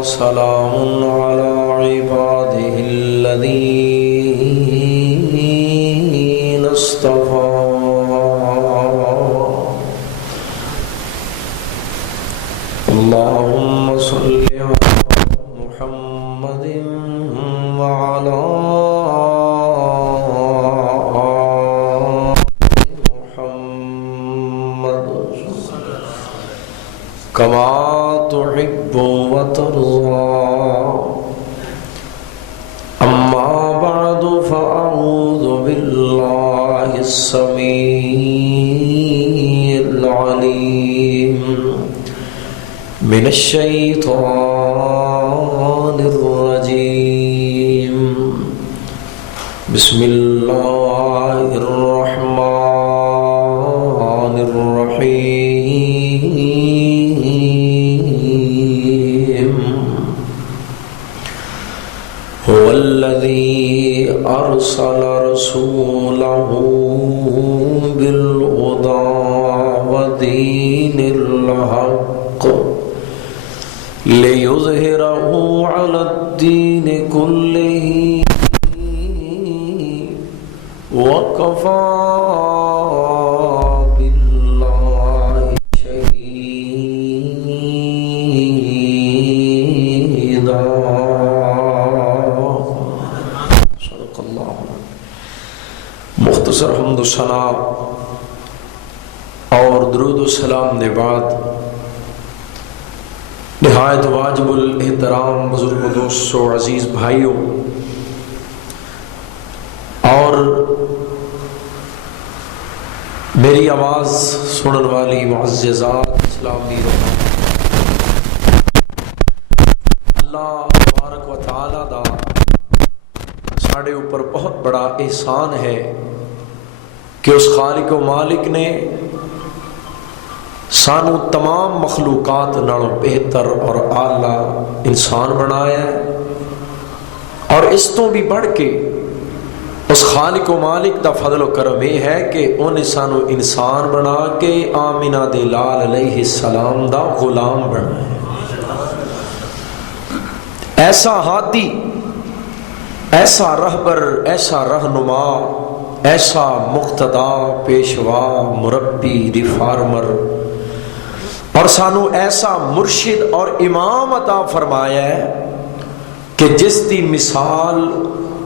وسلام على عباده الذين اصطفى اللهم صل على محمد وعلى كما تحب وترضى أما بعد فأعوذ بالله السميع العليم من الشيطان الرجيم بسم الله الرحمن الرحيم هو الذي أرسل رسوله بالهدى ودين الحق ليظهره على الدين كله وكفى بالله شهيدا. مختصر حمد و ثنا اور درود و سلام نے بعد نہایت واجب الاحترام بزرگ دوستوں عزیز بھائیوں اور میری آواز سنن والی معززات اسلامی روحان اللہ تبارک و تعالی دا ساڑے اوپر بہت بڑا احسان ہے کہ اس خالق و مالک نے سانو تمام مخلوقات نالوں بہتر اور اعلیٰ انسان بنایا ہے، اور اس تو بھی بڑھ کے اس خالق و مالک دا فضل و کرم یہ ہے کہ انہیں سانو انسان بنا کے آمنہ دے لال علیہ السلام دا غلام بنایا. ایسا ہادی، ایسا رہبر، ایسا رہنما، ایسا مقتدا، پیشوا، مربی، ریفارمر، اور سانو ایسا مرشد اور امام عطا فرمایا ہے کہ جس دی مثال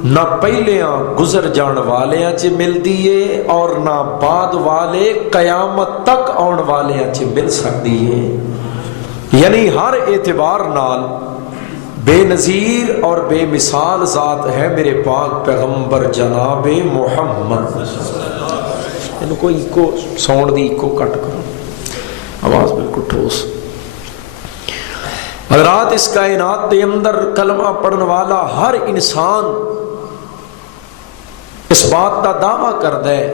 نہ پہلیاں گزر جان والیاں چ ملدی ہے اور نہ بعد والے قیامت تک آن والیاں چ مل سکتی ہے. یعنی ہر اعتبار نال بے نظیر اور بے مثال ذات ہے میرے پاک پیغمبر جناب محمد. انہوں کو ایکو ساؤنڈ دی ایکو کٹ کرو، آواز بالکل ٹھوس. حضرات اس کائنات دے اندر کلمہ پڑھن والا ہر انسان اس بات کا دعویٰ کرتا ہے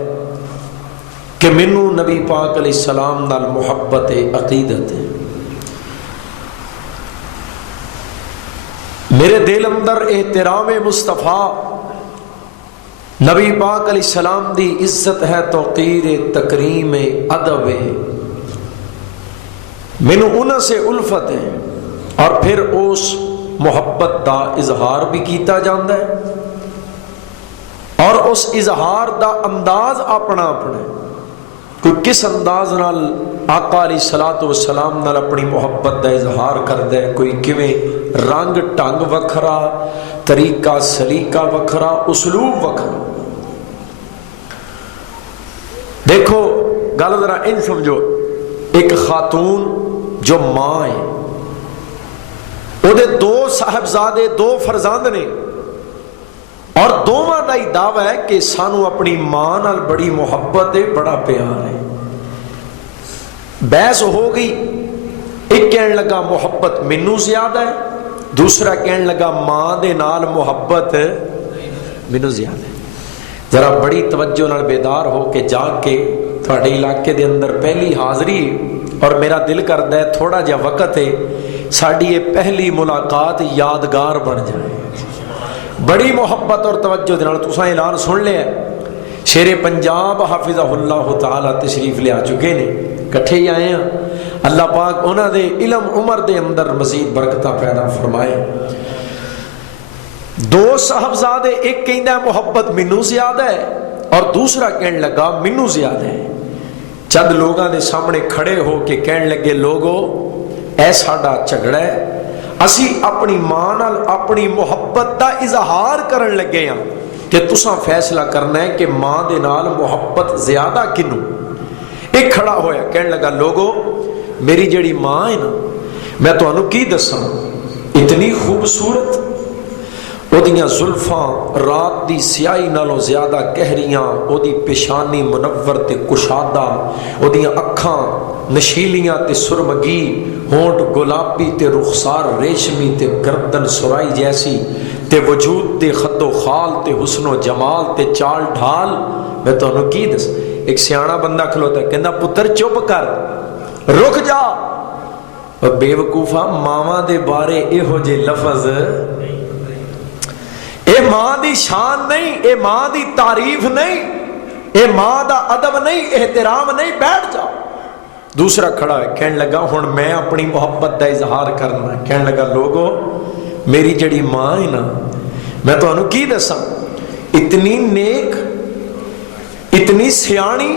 کہ مینوں نبی پاک علیہ السلام نال محبت عقیدت ہے. میرے دل اندر احترام مصطفیٰ نبی پاک علیہ السلام دی عزت ہے، توقیر، تکریم، ادب ہے. مینوں انہاں سے الفت ہے اور پھر اس محبت دا اظہار بھی کیتا جاندا ہے، اور اس اظہار دا انداز اپنا اپنا ہے. کوئی کس انداز نال آقا علیہ الصلوۃ والسلام نال اپنی محبت دا اظہار کردا ہے، کوئی کیویں، رنگ ٹنگ وکھرا، طریقہ سلیقہ وکھرا، اسلوب وکھرا. دیکھو گل ذرا ان سمجھو، ایک خاتون جو ماں ہے، وہ دے دو صاحبزادے، دو فرزند نے، اور دونوں کا ہی دعویٰ ہے کہ سانو اپنی ماں نال بڑی محبت ہے، بڑا پیار ہے. بحث ہو گئی، ایک کہنے لگا محبت مینوں زیادہ ہے، دوسرا کہنے لگا ماں دے نال محبت مینوں زیادہ ہے. ذرا بڑی توجہ نال بیدار ہو کے جاگ کے تھوڑے علاقے دے اندر پہلی حاضری، اور میرا دل کردا ہے تھوڑا جا وقت ہے ساڈی یہ پہلی ملاقات یادگار بن جائے. بڑی محبت اور توجہ دے نال تساں اعلان سن لیا. شیر پنجاب حافظہ اللہ تعالی تشریف لے آ چکے نے، کٹھے ہی آئے ہیں. اللہ پاک انہاں دے علم عمر دے اندر مزید برکتاں پیدا فرمائے۔ دو صاحبزادے، ایک کہندا ہے محبت مینوں زیادہ ہے اور دوسرا کہنے لگا مینوں زیادہ ہے۔ چند لوگاں دے سامنے کھڑے ہو کے کہنے لگے لوگو اے ساڈا جھگڑا ہے، اسی اپنی ماں نال اپنی محبت دا اظہار کرن لگے ہاں کہ تساں فیصلہ کرنا ہے کہ ماں دے نال محبت زیادہ کنوں۔ ایک کھڑا ہویا کہنے لگا لوگو میری جڑی ماں ہے نا میں تانوں کی دساں، اتنی خوبصورت، اودیاں زلفاں رات دی سیاہی نالوں زیادہ گہریاں، اودی پیشانی منور تے کشادہ، اودیاں اکھاں نشیلیاں تے سرمگی، ہونٹ گلابی تے رخسار ریشمی تے گردن سرائی جیسی، تے وجود تے خد و خال تے حسن و جمال تے چال ڈھال، میں تانوں کی دس۔ ایک سیاںا بندہ کھلوتا ہے کہندا پتر چپ کر، رک جا، بے وقوفا ماواں دے بارے ایہو جے لفظ اے ماں دی شان نہیں، اے ماں دی تعریف نہیں، اے ماں دا ادب نہیں، احترام نہیں، بیٹھ جا۔ دوسرا کھڑا ہے کہنے لگا ہن میں اپنی محبت دا اظہار کرنا ہے، کہنے لگا لوگو میری جڑی ماں ہے نا میں تانوں کی دساں، اتنی نیک، اتنی سیانی،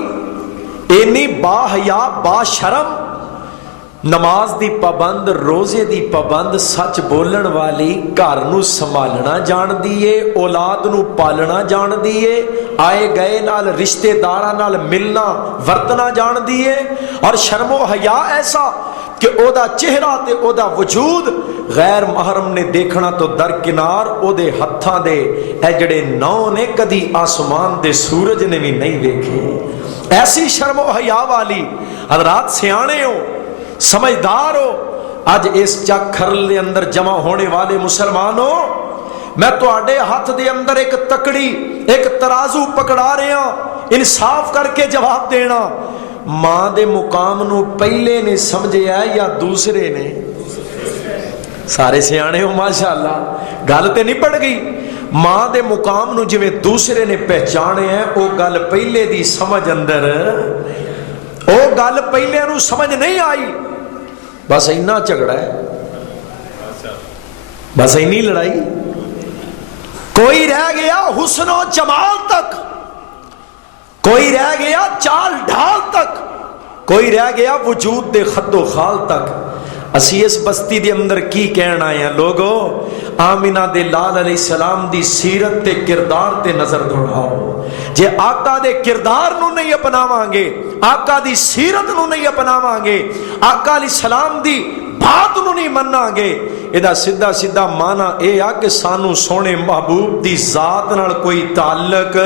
اینی با حیا با شرم، نماز دی پابند، روزے دی پابند، سچ بولن والی، گھر نو سنبھالنا جان دیے، اولاد نو پالنا جان دیے، آئے گئے نال رشتے داراں نال ملنا ورتنا جان دیے، اور شرم و حیا ایسا کہ او دا چہرہ تے او دا وجود غیر محرم نے دیکھنا تو درکنار، او دے ہتھاں دے اے جڑے نو نے کدی آسمان دے سورج نے بھی نہیں دیکھے۔ ایسی شرم و حیا والی حضرات سیانے ہو، سمجھدار ہو، آج اس چک کھرل دے اندر جمع ہونے والے مسلمانوں، میں تو آڈے ہاتھ دے اندر ایک تکڑی، ایک ترازو پکڑا رہے ہیں، انصاف کر کے جواب دینا، ماں دے مقام نو پہلے نے سمجھے ہے یا دوسرے نے؟ سارے سیانے ہو ماشاءاللہ، گل تے نہیں پڑ گئی۔ ماں دے مقام نو جویں دوسرے نے پہچانے ہیں، او گل پہلے دی سمجھ اندر، او گل پہلے نو سمجھ نہیں آئی، بس اینا جھگڑا ہے، بس اینی لڑائی۔ کوئی رہ گیا حسن و جمال تک، کوئی رہ گیا چال ڈھال تک، کوئی رہ گیا وجود دے خد و خال تک۔ اسی اس بستی دے اندر کی کہنا آئے ہیں لوگو، آمینہ دے لال علیہ السلام دی سیرت تے کردار تے نظر دوڑاؤ۔ جے آقا دے کردار نو نہیں اپناواں گے، آقا دی سیرت نو نہیں اپناواں گے، آقا علیہ السلام دی بات نو نہیں مننا گے، ایدہ سدھا سدھا مانا اے آ کہ سانو سونے محبوب دی ذات نال کوئی تعلق،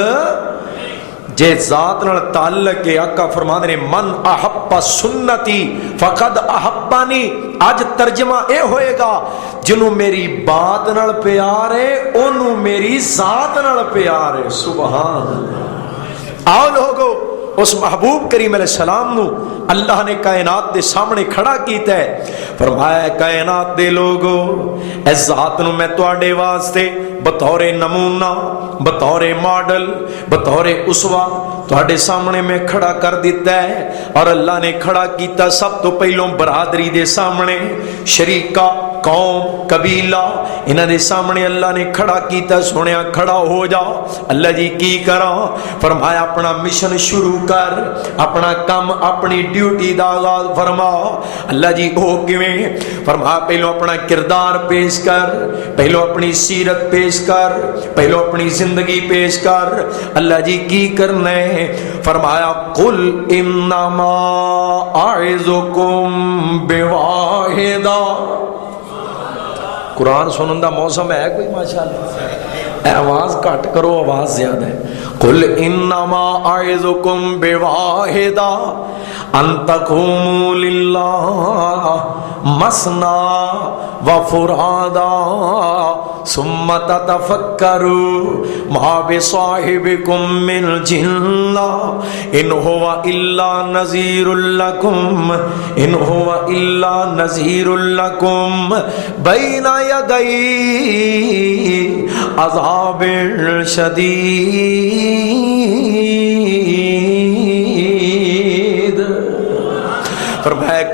جے ذات نال تعلق ہے، آقا فرما دے من احب سنتی فقد احبانی، آج ترجمہ اے ہوئے گا جنہوں میری بات نال پیار ہے انہوں میری ذات نال پیار ہے۔ سبحان اللہ۔ آؤ لوگو اس محبوب کریم علیہ السلام نو اللہ نے کائنات دے سامنے کھڑا کیتا ہے، فرمایا کائنات دے لوگو اے ذات نو میں تواڈے واسطے بطور نمونہ، بطور ماڈل، بطور اسوہ تواڈے سامنے میں کھڑا کر دیتا ہے، اور اللہ نے کھڑا کیتا سب تو پہلوں برادری دے سامنے، شریکہ، قوم، قبیلہ، انہاں دے سامنے اللہ نے کھڑا کیتا، سنیا کھڑا ہو جا۔ اللہ جی کی کراں؟ فرمایا اپنا مشن شروع کر، اپنا کام، اپنی ڈیوٹی دا آغاز فرما۔ اللہ جی او کیویں؟ فرمایا پہلو اپنا کردار پیش کر، پہلو اپنی سیرت پیش کر، پہلو اپنی زندگی پیش کر۔ اللہ جی کی کرنا ہے؟ فرمایا قل انما اعظکم بواحدہ۔ قرآن سنن دا موسم ہے کوئی ماشاءاللہ؟ آواز کٹ کرو، آواز زیادہ ہے۔ قل انما اعظکم بواحدہ ان تقوموا للہ مثنی و فرادا ثم تتفکروا ما بصاحبکم من جنہ ان هو الا نذیر لکم ان هو الا نذیر لکم بین یدی عذاب شدید۔ فرمایا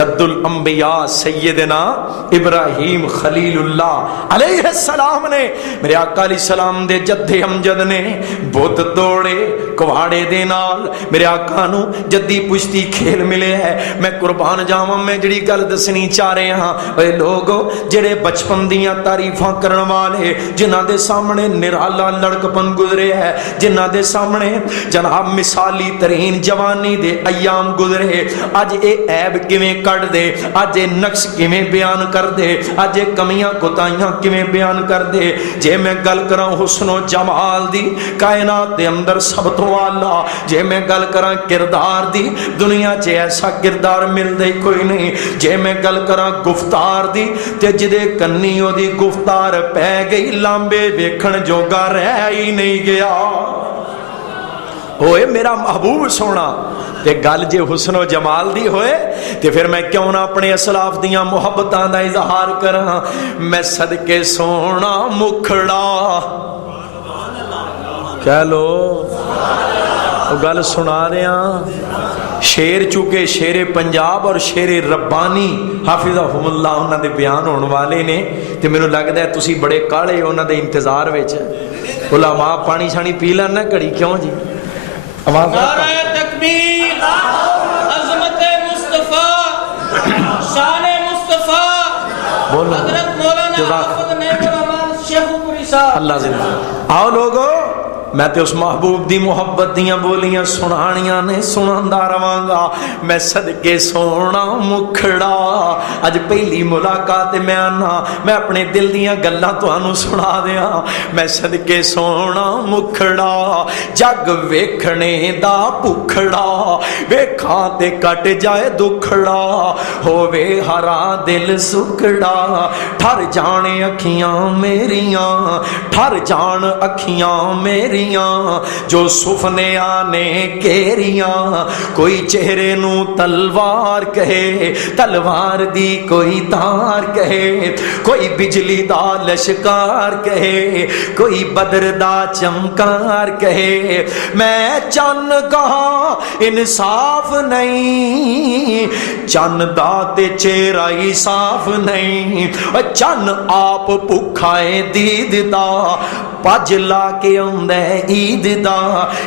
جد الانبیاء سیدنا ابراہیم خلیل اللہ علیہ السلام نے، میرے آقا علیہ السلام دے جد امجد نے بت توڑے کواڑے دے نال، میرے آقا نو جدی پشتی کھیل ملے ہے۔ میں قربان جاواں، میں جڑی گل دسنی چاہ رہے ہاں، اے لوگو جڑے بچپن دیاں تعریفاں کرن والے، جنہاں دے سامنے نرالا لڑکپن گزرے ہے، جنہاں دے سامنے جناب مثالی ترین جوانی دے ایام گزرے، اج اے عیب کیویں کٹ دے، اج اے نقص کیویں بیان کر دے، اج اے کمیاں کوتاہیاں کیویں بیان کر دے۔ جے میں گل کراں حسن و جمال دی، کائنات دے اندر سب تو اعلیٰ، جے میں گل کراں کردار دی، دنیا چ ایسا کردار ملدا ہی کوئی نہیں۔ جے میں گل کراں گفتار دی، تے جدے کنی او دی گفتار پہ گئی، لامبے ویکھن جوگا رہ ہی نہیں گیا۔ ہوئے میرا محبوب سونا، تے گل جے حسن و جمال دی ہوئے تے پھر میں کیوں نہ اپنے اسلاف دیاں محبتاں دا اظہار کراں۔ میں صدقے سونا مکھڑا، کہہ لو وہ گل سنا رہا، شیر چونکہ شیر پنجاب اور شیر ربانی حافظہم اللہ انہاں دے بیان ہونے والے نے، تے مینوں لگدا ہے تسی بڑے کاڑے انہاں دے انتظار وچ۔ علماء پانی شانی پی لین نہ گھڑی، کیوں جی؟ نعرہ تکبیر، عظمت مصطفیٰ، شان مصطفیٰ، حضرت مولانا حافظ نعیم الرحمن شیخ پوری صاحب، اللہ زندہ۔ آؤ لوگو، میں تے اس محبوب دی محبت دیاں بولیاں سنانیاں نے سناندا رواں گا۔ میں صدقے سونا مکھڑا، اج پہلی ملاقات میں آنا، میں اپنے دل دیاں گلاں تانوں سنا دیاں۔ میں صدقے سونا مکھڑا، جگ ویکھنے دا بکھڑا، ویکھاں تے کٹ جائے دکھڑا، ہووے ہرا دل سکڑا، ٹھر جانے اکھیاں میریاں، ٹھر جان اکھیاں میریاں، جو سفنے آنے کیریاں، کوئی چہرے نو تلوار کہے، تلوار دی کوئی تار کہے، کوئی بجلی دا لشکار کہے، کوئی بدر دا چمکار کہے۔ میں چن کہا انصاف نہیں، چن دا تے چہرہ ہی صاف نہیں، چن آپ بھکھائے دید دا، پج لا کے آندا عید دا،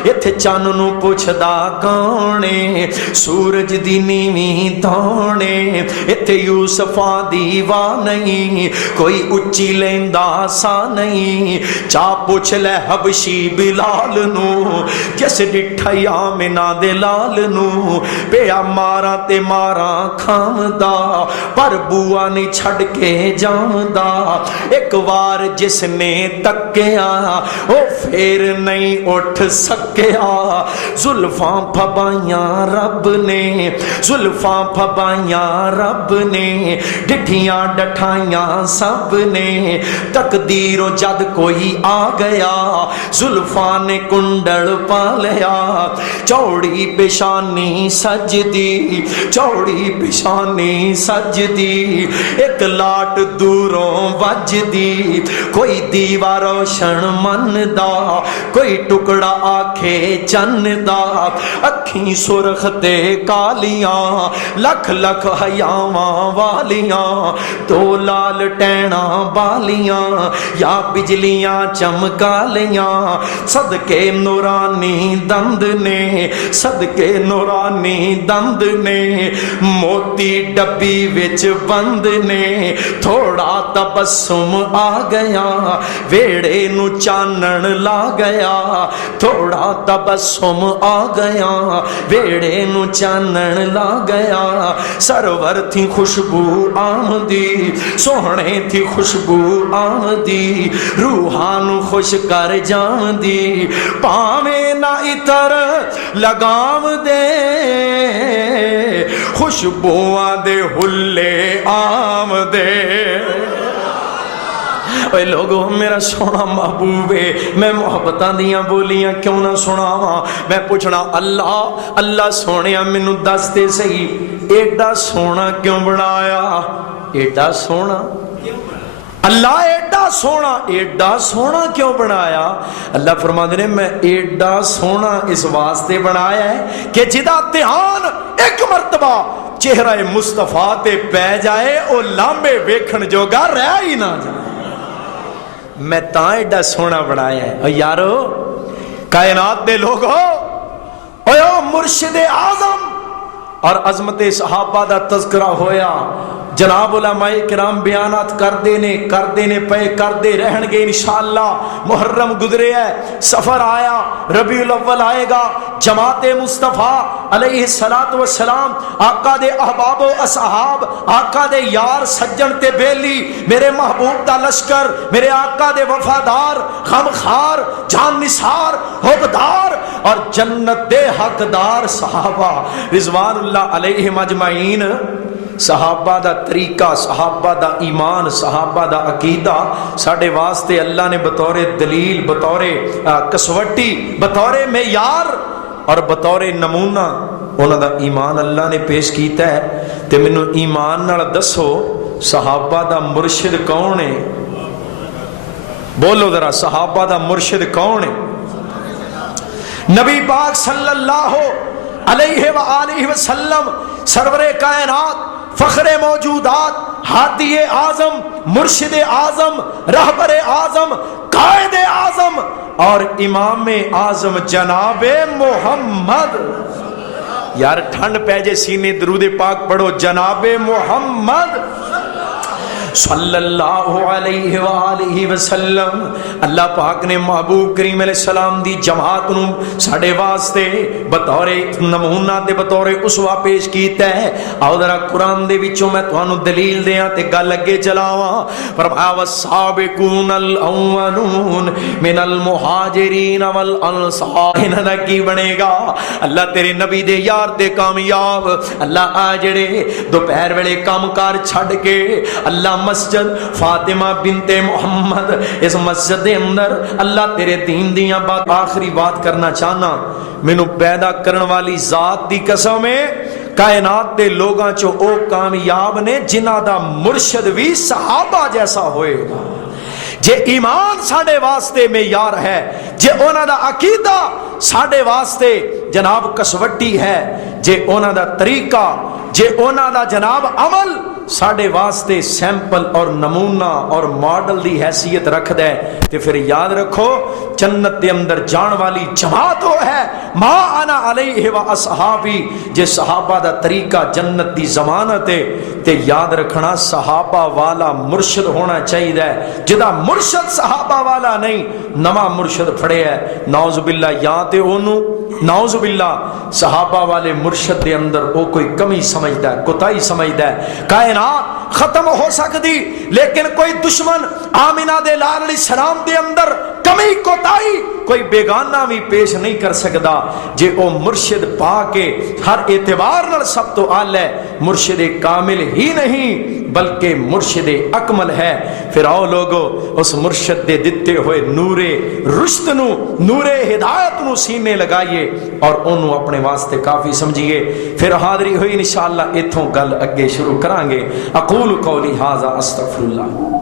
ایتھے چن نو پوچھدا کانے، سورج دی نیویں تانے، ایتھے یوسفاں دی واہ نہیں، کوئی اچھی لیندا سا نہیں، چا پوچھ لے حبشی بلال نو، جس ڈٹھائی آمنہ دے لال نو، پیا مارا تے مارا کھامدا، پر بوا نہیں چھڑ کے جامدا، ایک وار جس نے تکیا او پھر نہیں اٹھ سکیا، زلفاں پھبائیاں رب نے، زلفاں پھبائیاں رب نے، ڈٹھیاں ڈٹھائیاں سب نے، تقدیر و جد کوئی آ گیا، زلفاں نے کنڈڑ پا لیا، چوڑی پیشانی سجدی، چوڑی پیشانی سجدی، ایک لاٹ دوروں وجدی، کوئی دیوار روشن من دا، کوئی ٹکڑا آکھے چن دا، اکھیں سرخ تے کالیاں، لکھ لکھ حیاواں والیاں، دو لال ٹینا بالیاں، یا بجلیاں چمکالیاں، صدقے نورانی دند نے، صدقے نورانی دند نے، موتی ڈبی وچ بند نے، تھوڑا تبسم آ گیا، ویڑے نو چانن لا گیا، تھوڑا تبسم آ گیا، ویڑے نو چانن لا گیا، سرور تھی خوشبو آمدی، سوہنے تھی خوشبو آمدی، روحان خوش کر جان دی، پاویں نہ اتر لگام دے، خوشبوآں دے ہلے آم دے۔ اے لوگو میرا سونا محبوب ہے، میں محبتاں دیاں بولیاں کیوں نہ سناواں؟ میں پوچھنا اللہ اللہ سونیا مینوں دس تے صحیح، ایڈا سونا کیوں بنایا؟ ایڈا سونا اللہ ایڈا سونا کیوں بنایا؟ اللہ فرماندے نے میں ایڈا سونا اس واسطے بنایا ہے کہ جدا دھیان ایک مرتبہ چہرہ مصطفیٰ تے پہ جائے او لامبے ویکھن جوگا رہ ہی نہ جائے۔ میں تاں ایڈا سونا بنایا ہے۔ او یارو کائنات دے لوگ ہو، او مرشد اعظم اور عظمت صحابہ دا تذکرہ ہویا، جناب علماء کرام بیانات کر دینے پے کر دے رہن گے انشاءاللہ۔ محرم گزرے ہے، سفر آیا، ربیع الاول آئے گا، جماعت مصطفیٰ علیہ السلام، آقا دے احباب و اصحاب، آقا دے یار سجن تے بیلی، میرے محبوب دا لشکر، میرے آقا دے وفادار، غمخوار، جان نثار، حبدار اور جنت دے حقدار صحابہ رضوان اللہ علیہم اجمعین۔ صحابہ دا طریقہ، صحابہ دا ایمان، صحابہ دا عقیدہ ساڑھے واسطے اللہ نے بطور دلیل، بطور کسوٹی، بطور معیار اور بطور نمونہ انہاں دا ایمان اللہ نے پیش کیتا ہے۔ تے مینوں ایمان نال دسو صحابہ دا مرشد کون ہے؟ بولو ذرا، صحابہ دا مرشد کون ہے؟ نبی پاک صلی اللہ علیہ وآلہ وسلم، سرور کائنات، فخر موجودات، ہادی اعظم، مرشد اعظم، رہبر اعظم، قائد اعظم اور امام اعظم جناب محمد۔ یار ٹھنڈ پہ جے سینے درود پاک پڑھو، جناب محمد صلی اللہ علیہ وآلہ وسلم۔ اللہ پاک نے محبوب کریم علیہ السلام دی جماعت نو ساڑھے واسطے بطور نمونہ تے بطور اسوہ پیش کیتا ہے۔ آؤ ذرا قرآن دے وچوں میں تانوں دلیل دیاں تے گل اگے چلاواں۔ فرمایا والسابقون الاولون من المہاجرین والانصار۔ انہاں دا کی بنے گا؟ اللہ تیرے نبی دے یار دے کامیاب، اللہ آ جڑے دوپہر ویلے کام کار چھڈ کے اللہ مسجد فاطمہ بنت محمد، اس مسجد دے اندر اللہ تیرے دین دیاں بات آخری بات کرنا چاہنا۔ مینوں پیدا کرن والی ذات دی قسم ہے، کائنات دے لوگاں چو او کامیاب نے جنہاں دا مرشد بھی صحابہ جیسا ہوئے گا۔ جے ایمان ساڑھے واسطے معیار ہے، جے اونا دا عقیدہ ساڑھے واسطے جناب کسوٹی ہے، جے اونا دا طریقہ، جے اونا دا جناب عمل ساڑھے واسطے سیمپل اور نمونہ اور ماڈل دی حیثیت رکھ دے، تے پھر یاد رکھو جنت دے اندر جان والی جماعت ہو ہے ما انا علیہ و اصحابی۔ جے صحابہ دا طریقہ جنت دی ضمانت ہے تے یاد رکھنا صحابہ والا مرشد ہونا چاہیے۔ جدا مرشد صحابہ والا نہیں، نواں مرشد پھڑے ہے، نعوذ باللہ، یا تے اونوں نعوذ باللہ صحابہ والے مرشد دے اندر او کوئی کمی سمجھدا ہے، کوتاہی سمجھدا ہے۔ کائنات ختم ہو سکتی لیکن کوئی دشمن آمینہ دے لال علیہ السلام دے اندر کمی کوتاہی کوئی بیگانہ بھی پیش نہیں کر سکتا جے او مرشد پا کے ہر اعتبار نال سب تو اعلی ہے، مرشد کامل ہی نہیں بلکہ مرشد اکمل ہے۔ پھر آؤ لوگو اس مرشد دے دتے ہوئے نور رشد نو، نور ہدایت نو سینے لگائیے اور انہوں اپنے واسطے کافی سمجھیے۔ پھر حاضری ہوئی انشاءاللہ ایتھوں گل اگے شروع کرانگے۔ اقول قولی ھذا استغفر اللہ۔